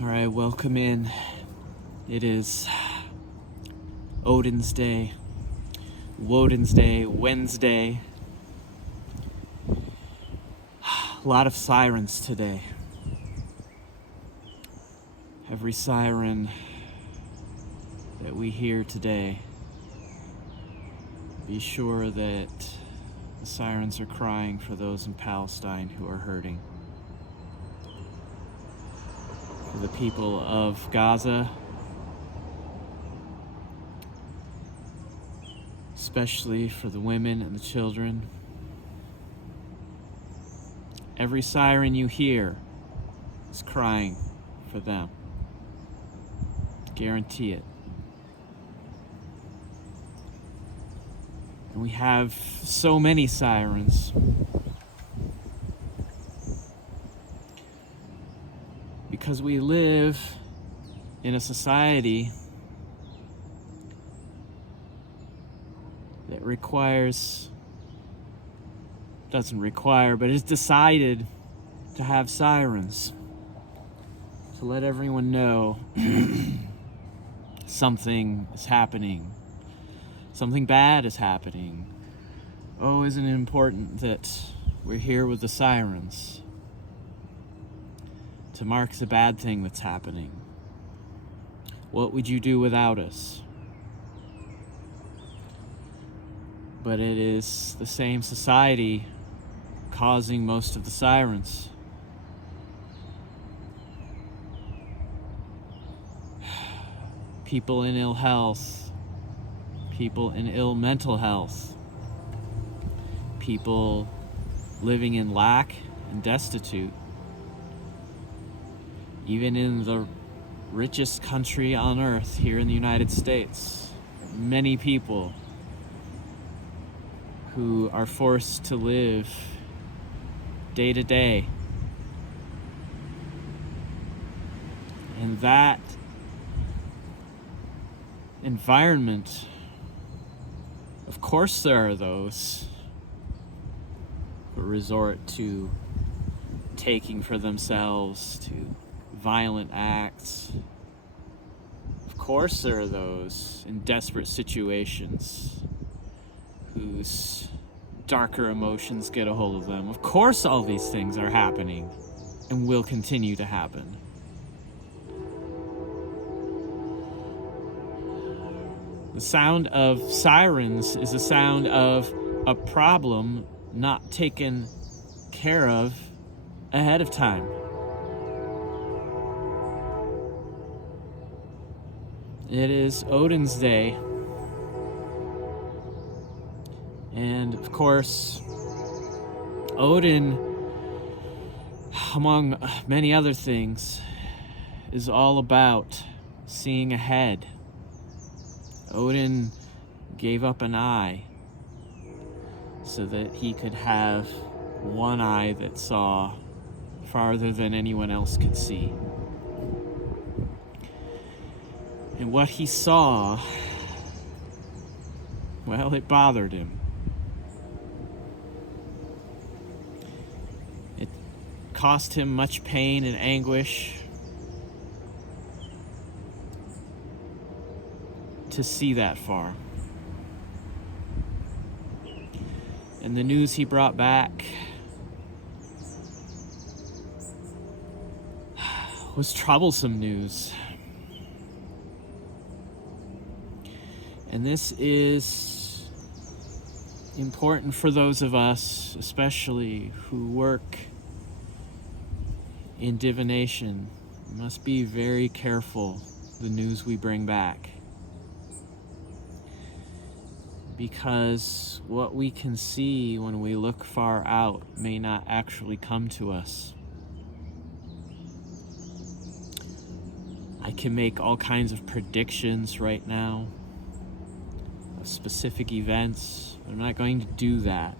Alright, welcome in. It is Odin's Day, Woden's Day, Wednesday. A lot of sirens today. Every siren that we hear today, be sure that the sirens are crying for those in Palestine who are hurting. For the people of Gaza, especially for the women and the children. Every siren you hear is crying for them. Guarantee it. And we have so many sirens. Because we live in a society that doesn't require, but it's decided to have sirens to let everyone know something is happening, something bad is happening. Oh, isn't it important that we're here with the sirens to mark the bad thing that's happening? What would you do without us? But it is the same society causing most of the sirens. People in ill health, people in ill mental health, people living in lack and destitute. Even in the richest country on earth, here in the United States, many people who are forced to live day to day. And that environment, of course there are those who resort to taking for themselves, to violent acts. Of course there are those in desperate situations whose darker emotions get a hold of them. Of course all these things are happening and will continue to happen. The sound of sirens is the sound of a problem not taken care of ahead of time. It is Odin's Day. And of course, Odin, among many other things, is all about seeing ahead. Odin gave up an eye so that he could have one eye that saw farther than anyone else could see. And what he saw, well, it bothered him. It cost him much pain and anguish to see that far. And the news he brought back was troublesome news. And this is important for those of us, especially who work in divination. We must be very careful the news we bring back. Because what we can see when we look far out may not actually come to us. I can make all kinds of predictions right now of specific events, but I'm not going to do that.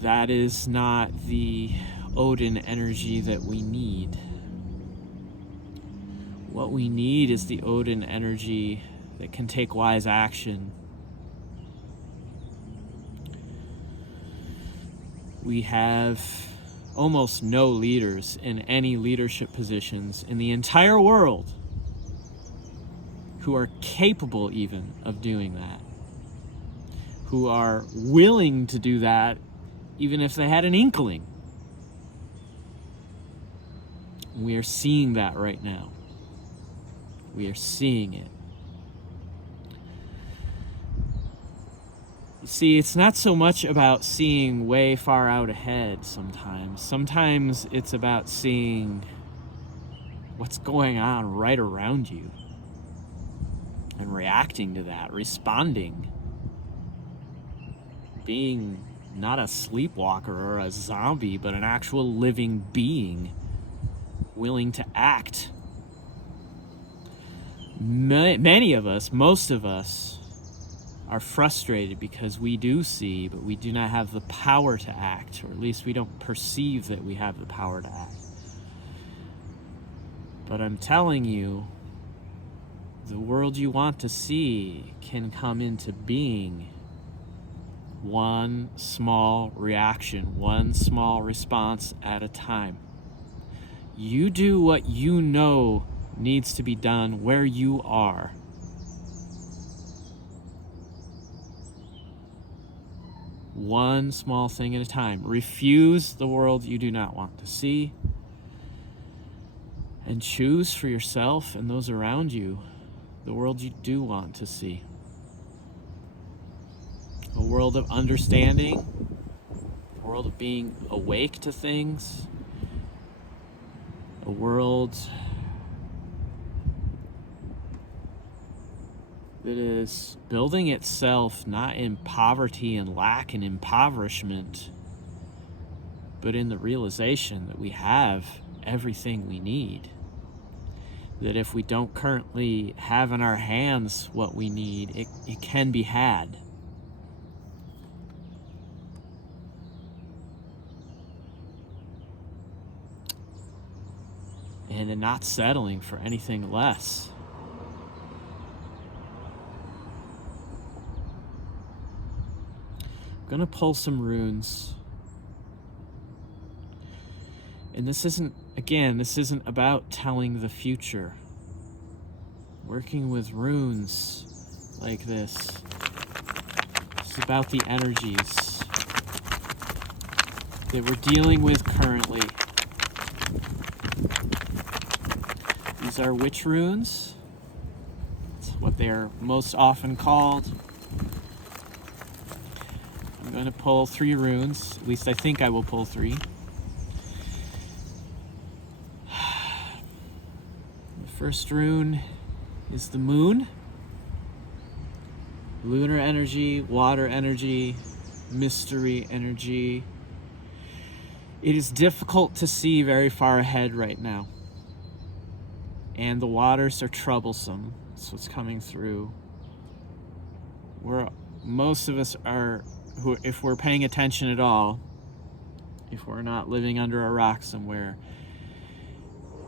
That is not the Odin energy that we need. What we need is the Odin energy that can take wise action. We have almost no leaders in any leadership positions in the entire world who are capable even of doing that, who are willing to do that even if they had an inkling. We are seeing that right now. We are seeing it. You see, it's not so much about seeing way far out ahead sometimes. Sometimes it's about seeing what's going on right around you and reacting to that, responding, being not a sleepwalker or a zombie, but an actual living being willing to act. Many of us, most of us, are frustrated because we do see, but we do not have the power to act, or at least we don't perceive that we have the power to act. But I'm telling you, the world you want to see can come into being one small reaction, one small response at a time. You do what you know needs to be done where you are. One small thing at a time. Refuse the world you do not want to see, and choose for yourself and those around you the world you do want to see. A world of understanding, a world of being awake to things, a world that is building itself not in poverty and lack and impoverishment, but in the realization that we have everything we need. That if we don't currently have in our hands what we need, it can be had. And in not settling for anything less. I'm gonna pull some runes. And this isn't about telling the future. Working with runes like this. It's about the energies that we're dealing with currently. These are witch runes. It's what they're most often called. I'm going to pull 3 runes. At least I think I will pull 3. The first rune is the moon. Lunar energy, water energy, mystery energy. It is difficult to see very far ahead right now. And the waters are troublesome. That's what's coming through. Most of us are, if we're paying attention at all, if we're not living under a rock somewhere,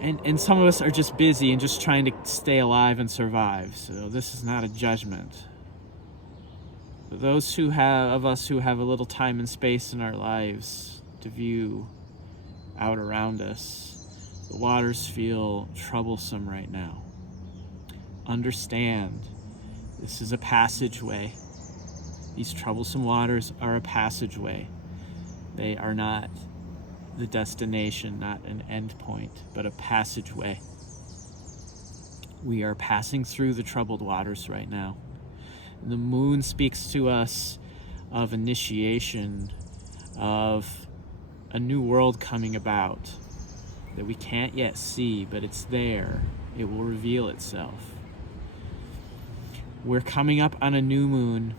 and some of us are just busy and just trying to stay alive and survive. So this is not a judgment. But those of us who have a little time and space in our lives to view out around us, the waters feel troublesome right now. Understand, this is a passageway. These troublesome waters are a passageway. They are not the destination, not an end point, but a passageway. We are passing through the troubled waters right now. The moon speaks to us of initiation, of a new world coming about that we can't yet see, but it's there. It will reveal itself. We're coming up on a new moon,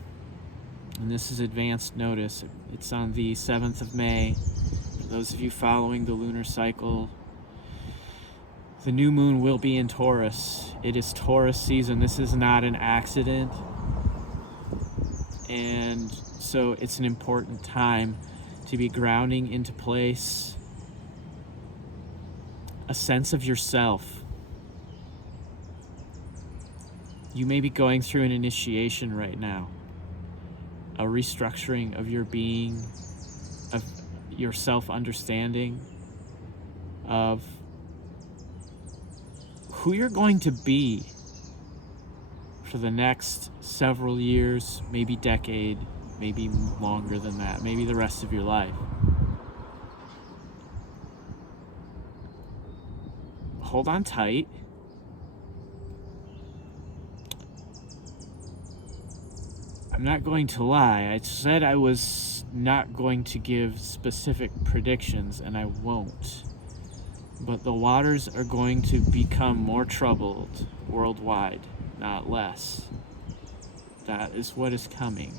and this is advanced notice. It's on the 7th of May. For those of you following the lunar cycle, the new moon will be in Taurus. It is Taurus season. This is not an accident. And so it's an important time to be grounding into place a sense of yourself. You may be going through an initiation right now, a restructuring of your being, of your self-understanding of who you're going to be for the next several years, maybe decade, maybe longer than that, maybe the rest of your life. Hold on tight. I'm not going to lie. I said I was not going to give specific predictions, and I won't. But the waters are going to become more troubled worldwide, not less. That is what is coming.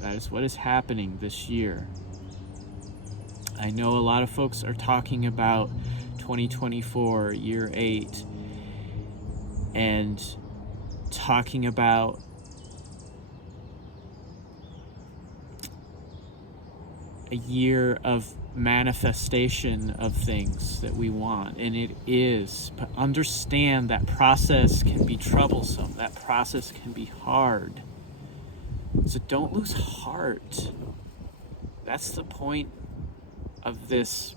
That is what is happening this year. I know a lot of folks are talking about 2024, year 8, and talking about a year of manifestation of things that we want, and it is, but understand that process can be troublesome, that process can be hard, so don't lose heart. That's the point of this,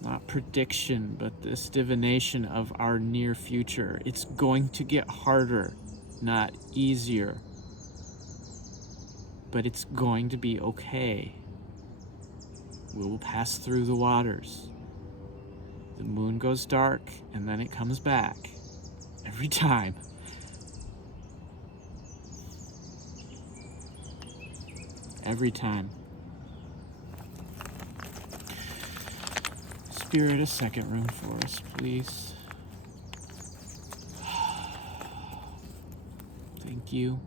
not prediction, but this divination of our near future. It's going to get harder, not easier, but it's going to be okay. We will pass through the waters. The moon goes dark, and then it comes back. Every time. Every time. Spirit, a second room for us, please. Thank you.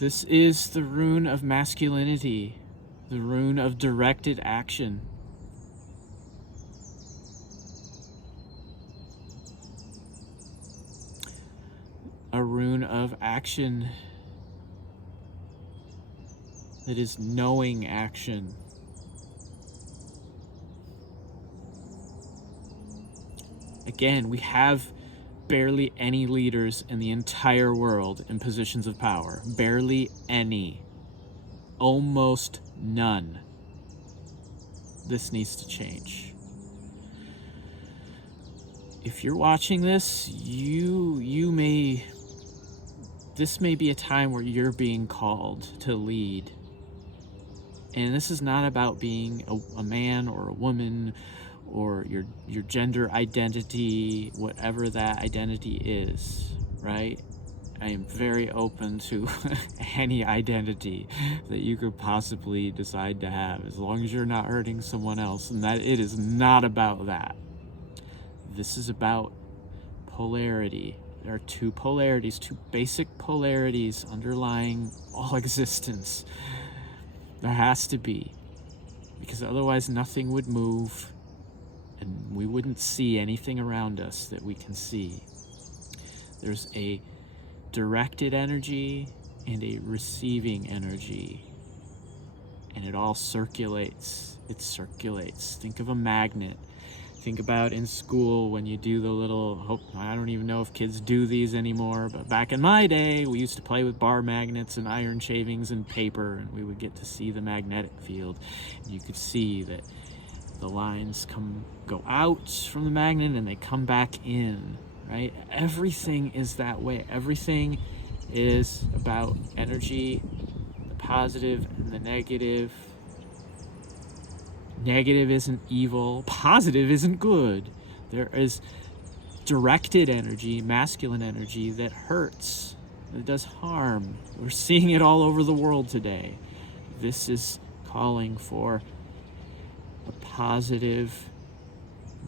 This is the rune of masculinity, the rune of directed action. A rune of action that is knowing action. Again, we have barely any leaders in the entire world in positions of power. Barely any. Almost none. This needs to change. If you're watching this, this may be a time where you're being called to lead. And this is not about being a man or a woman or your gender identity, whatever that identity is, right? I am very open to any identity that you could possibly decide to have, as long as you're not hurting someone else, and that it is not about that. This is about polarity. There are two polarities, two basic polarities underlying all existence. There has to be, because otherwise nothing would move, and we wouldn't see anything around us that we can see. There's a directed energy and a receiving energy, and it all circulates. It circulates. Think of a magnet. Think about in school when you do the little, I don't even know if kids do these anymore, but back in my day, we used to play with bar magnets and iron shavings and paper, and we would get to see the magnetic field. And you could see that the lines go out from the magnet and they come back in, right? Everything is that way. Everything is about energy, the positive and the negative. Negative isn't evil, positive isn't good. There is directed energy, masculine energy, that hurts, that does harm. We're seeing it all over the world today. This is calling for a positive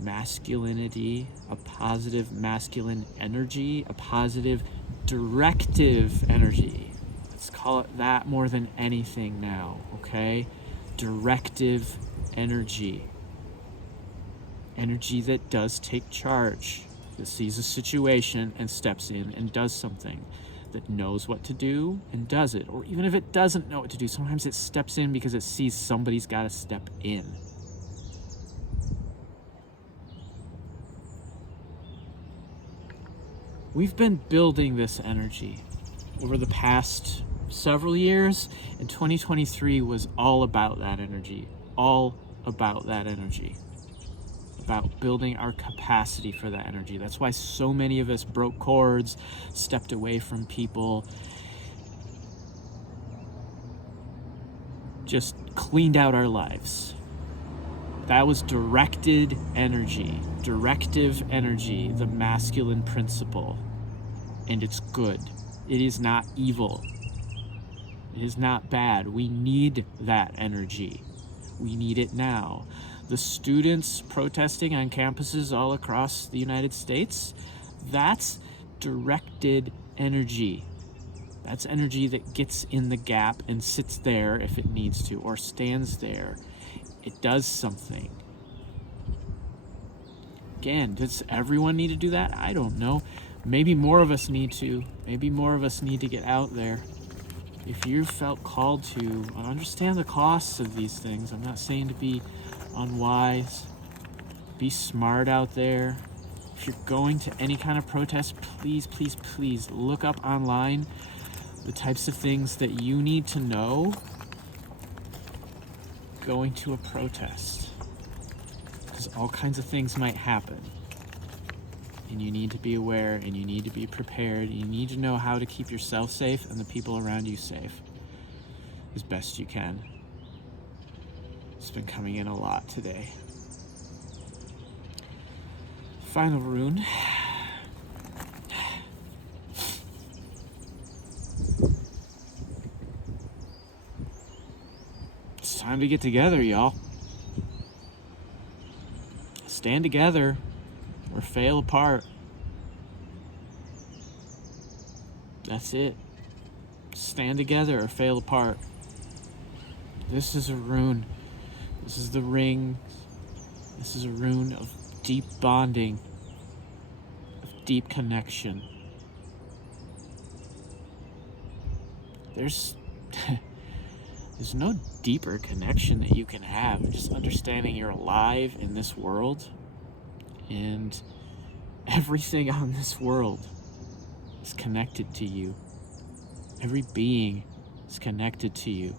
masculinity, a positive masculine energy, a positive directive energy. Let's call it that more than anything now, okay? Directive energy. Energy that does take charge, that sees a situation and steps in and does something, that knows what to do and does it. Or even if it doesn't know what to do, sometimes it steps in because it sees somebody's got to step in. We've been building this energy over the past several years, and 2023 was all about that energy. All about that energy. About building our capacity for that energy. That's why so many of us broke cords, stepped away from people, just cleaned out our lives. That was directed energy, directive energy, the masculine principle. And it's good. It is not evil. It is not bad. We need that energy. We need it now. The students protesting on campuses all across the United States, that's directed energy. That's energy that gets in the gap and sits there if it needs to, or stands there. It does something. Again, does everyone need to do that? I don't know. Maybe more of us need to. Maybe more of us need to get out there. If you felt called to, understand the costs of these things. I'm not saying to be unwise. Be smart out there. If you're going to any kind of protest, please, please, please look up online the types of things that you need to know going to a protest. Because all kinds of things might happen. And you need to be aware, and you need to be prepared. You need to know how to keep yourself safe and the people around you safe as best you can. It's been coming in a lot today. Final rune. It's time to get together, y'all. Stand together or fail apart. That's it. Stand together or fail apart. This is a rune. This is the ring. This is a rune of deep bonding, of deep connection. There's no deeper connection that you can have. Just understanding you're alive in this world, and everything on this world is connected to you. Every being is connected to you.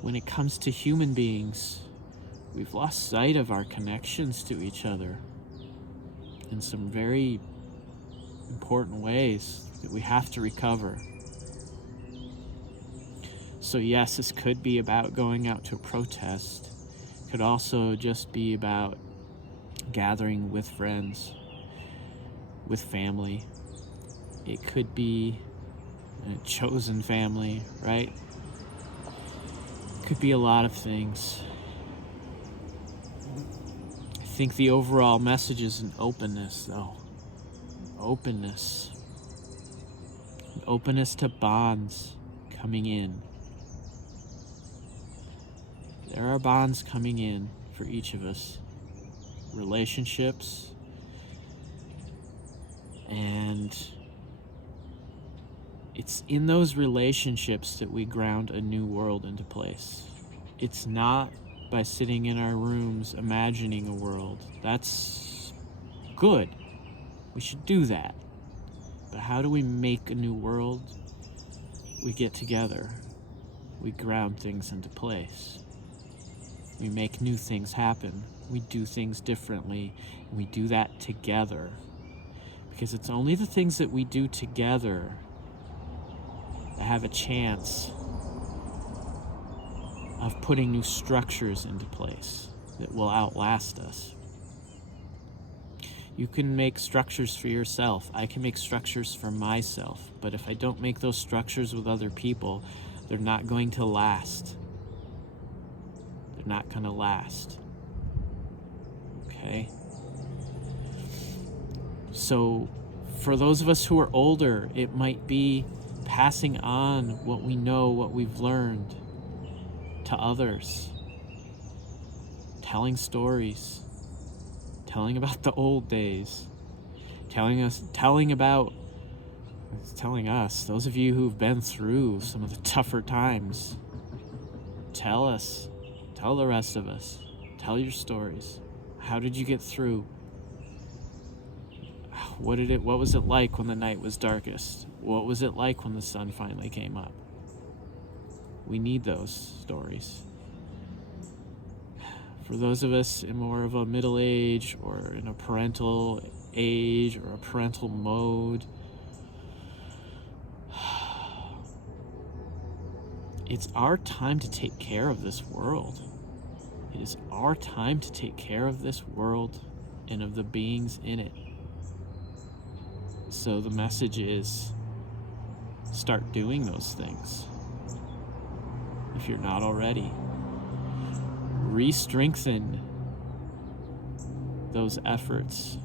When it comes to human beings, we've lost sight of our connections to each other in some very important ways that we have to recover. So yes, this could be about going out to a protest. It could also just be about gathering with friends, with family. It could be a chosen family, right? It could be a lot of things. I think the overall message is an openness, though. Openness. An openness to bonds coming in. There are bonds coming in for each of us. Relationships. And it's in those relationships that we ground a new world into place. It's not by sitting in our rooms imagining a world. That's good. We should do that. But how do we make a new world? We get together. We ground things into place. We make new things happen. We do things differently. And we do that together. Because it's only the things that we do together that have a chance of putting new structures into place that will outlast us. You can make structures for yourself. I can make structures for myself. But if I don't make those structures with other people, they're not going to last. They're not going to last. Okay? So, for those of us who are older, it might be passing on what we know, what we've learned to others. Telling stories. Telling about the old days. Telling us, those of you who've been through some of the tougher times. Tell us. Tell the rest of us. Tell your stories. How did you get through? What was it like when the night was darkest? What was it like when the sun finally came up? We need those stories. For those of us in more of a middle age or in a parental age or a parental mode, it's our time to take care of this world. It is our time to take care of this world and of the beings in it. So the message is, start doing those things. If you're not already, re-strengthen those efforts.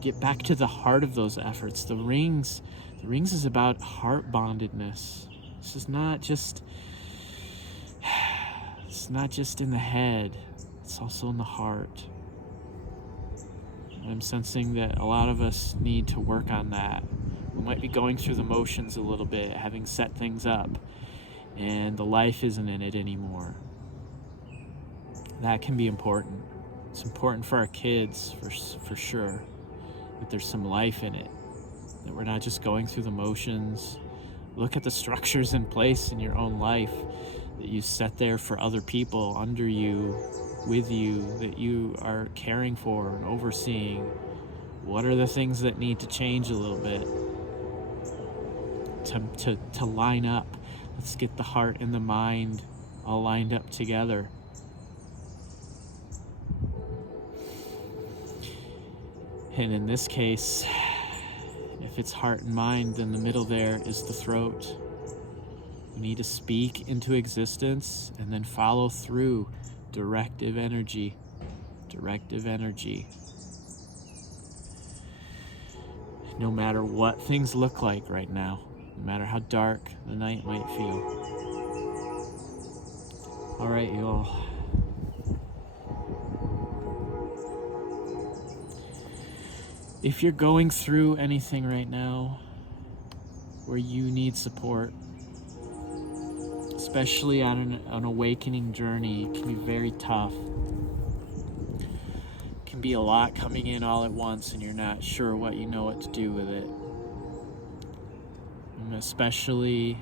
Get back to the heart of those efforts. The rings is about heart bondedness. This is not just, it's not just in the head, it's also in the heart. I'm sensing that a lot of us need to work on that. We might be going through the motions a little bit, having set things up, and the life isn't in it anymore. That can be important. It's important for our kids, for sure, that there's some life in it, that we're not just going through the motions. Look at the structures in place in your own life that you set there for other people, under you, with you, that you are caring for and overseeing. What are the things that need to change a little bit to line up? Let's get the heart and the mind all lined up together. And in this case, if it's heart and mind, then the middle there is the throat. We need to speak into existence and then follow through. Directive energy. No matter what things look like right now, no matter how dark the night might feel. All right, y'all. If you're going through anything right now where you need support, especially on an awakening journey, it can be very tough. It can be a lot coming in all at once and you're not sure what to do with it. I'm especially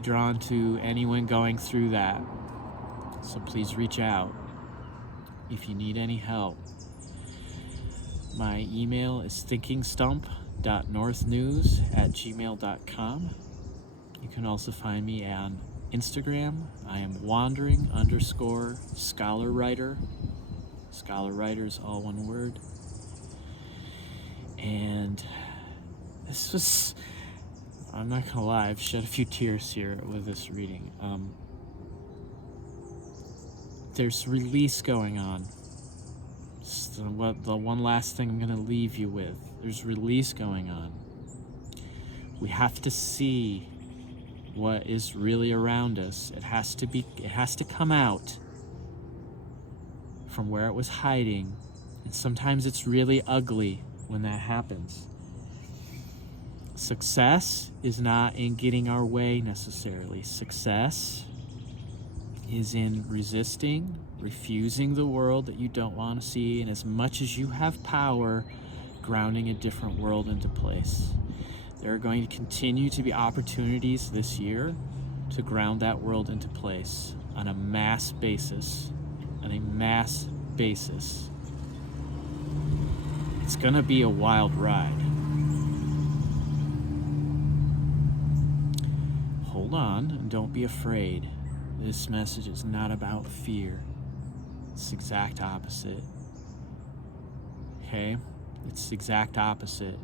drawn to anyone going through that. So please reach out if you need any help. My email is thinkingstump.northnews@gmail.com. You can also find me on Instagram. I am wandering_scholar-writer. Scholar-writer is all one word. And this was, I'm not gonna lie, I've shed a few tears here with this reading. There's release going on. So the one last thing I'm gonna leave you with. There's release going on. We have to see what is really around us. It has to come out from where it was hiding. And sometimes it's really ugly when that happens. Success is not in getting our way necessarily. Success is in resisting, refusing the world that you don't want to see, and as much as you have power, grounding a different world into place. There are going to continue to be opportunities this year to ground that world into place on a mass basis. It's gonna be a wild ride. Hold on and don't be afraid. This message is not about fear. It's the exact opposite. Okay? It's the exact opposite.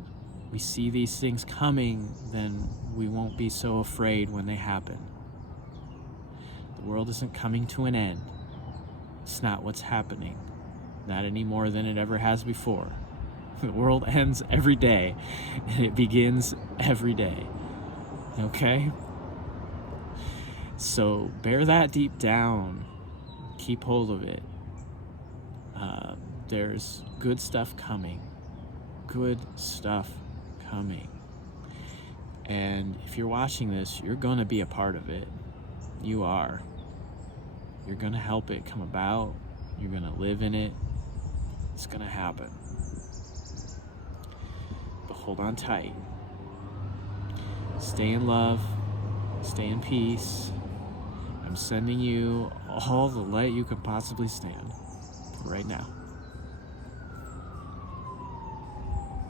We see these things coming, then we won't be so afraid when they happen. The world isn't coming to an end. It's not what's happening. Not any more than it ever has before. The world ends every day, and it begins every day. Okay? So bear that deep down. Keep hold of it. There's good stuff coming. Good stuff coming. And if you're watching this, you're going to be a part of it. You are. You're going to help it come about. You're going to live in it. It's going to happen. hold on tight. Stay in love. Stay in peace. I'm sending you all the light you could possibly stand right now.